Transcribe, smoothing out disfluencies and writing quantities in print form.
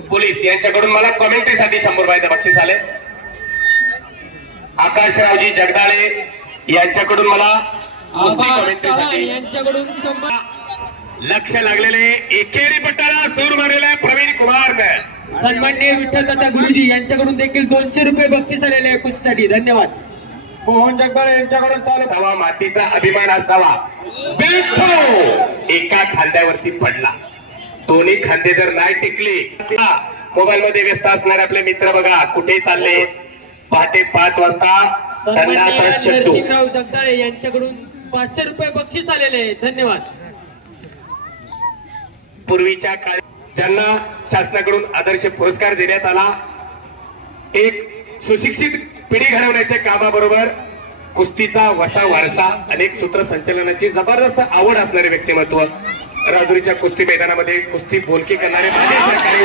Police यांच्याकडून मला कॉमेंट्रीसाठी 100 रुपयाचं बक्षीस आले. आकाशरावजी जगदाळे यांच्याकडून मला कुस्ती कॉमेंट्रीसाठी यांच्याकडून लक्ष लागलेले एकेरी पट्टाला सूर मारलेला प्रवीण कुमार. सन्माननीय विठ्ठल दत्ता गुरुजी यांच्याकडून देखील 200 रुपये बक्षीस आलेले आहे कुस्तीसाठी. धन्यवाद. मोहन जगदाळे यांच्याकडून चालू हवा मातीचा अभिमान असावा. बिट्टू एका खांद्यावरती पडला, दोन्ही खांदे जर नाही टेकले. मोबाईल मध्ये व्यस्त असणारे आपले मित्र बघा कुठे चालले. पहाटे 5 वाजता नरसिंहराव जगदाळे यांच्याकडून 500 रुपये बक्षीस आलेले आहे. धन्यवाद. पूर्वीच्या काळात ज्यांना शासनाकडून आदर्श पुरस्कार देण्यात आला, एक सुशिक्षित पिढी घडवण्याच्या कामाबरोबर कुस्तीचा वसा वारसा, अनेक सूत्रसंचलनाची जबरदस्त आवड असणारे व्यक्तिमत्व, राजुरीच्या कुस्ती मैदानामध्ये कुस्ती बोलकी करणारे माझे सहकारी